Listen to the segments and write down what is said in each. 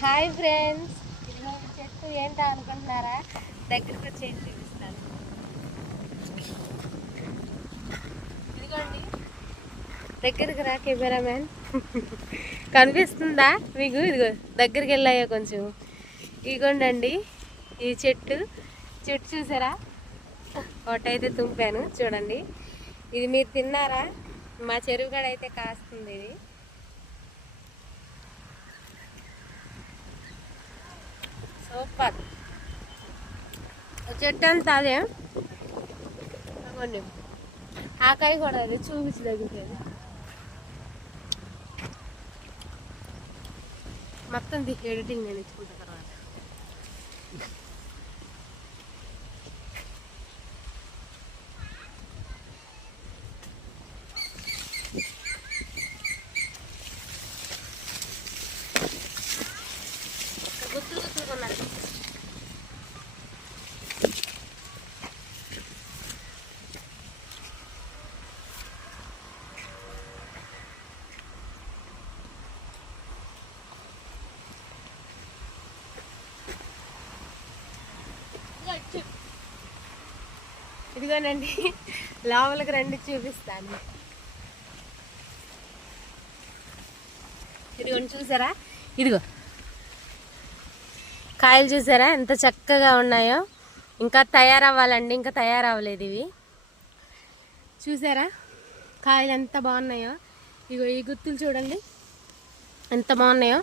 Hi friends, ఈరోజు చెట్టు ఏంటో అనుకుంటున్నారా? దగ్గరికి వచ్చేసి చూపిస్తాను. ఇదిగోండి, దగ్గరికి రా కెమెరామ్యాన్. కనిపిస్తుందా మీకు? ఇదిగో దగ్గరికి వెళ్ళాయో కొంచెం. ఇదిగోండి ఈ చెట్టు చూసారా? ఒకటైతే తుంపాను చూడండి. ఇది మీరు తిన్నారా? మా చెరువు గడ అయితే కాస్తుంది ఇది. సూపర్ చెట్టు అంతా అదే. ఆకాయ కూడా అదే చూపించి దగ్గరికి మొత్తం ఎడిటింగ్ నేను ఇచ్చుకుంటా తర్వాత. గుర్తులు కొన్నారు. ఇదిగోనండి, లోపలికి రండి చూపిస్తాను. ఇదిగోండి చూసారా? ఇదిగో కాయలు చూసారా ఎంత చక్కగా ఉన్నాయో? ఇంకా తయారవ్వాలండి, ఇంకా తయారవ్వలేదు ఇవి. చూసారా కాయలు ఎంత బాగున్నాయో? ఇగో ఈ గుత్తులు చూడండి ఎంత బాగున్నాయో.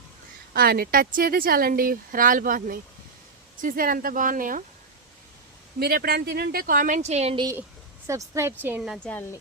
టచ్ చేస్తే చాలండి రాలిపోతున్నాయి. చూసారా ఎంత బాగున్నాయో? మీరు ఎప్పుడైనా తినుంటే కామెంట్ చేయండి, సబ్స్క్రైబ్ చేయండి నా ఛానల్ని.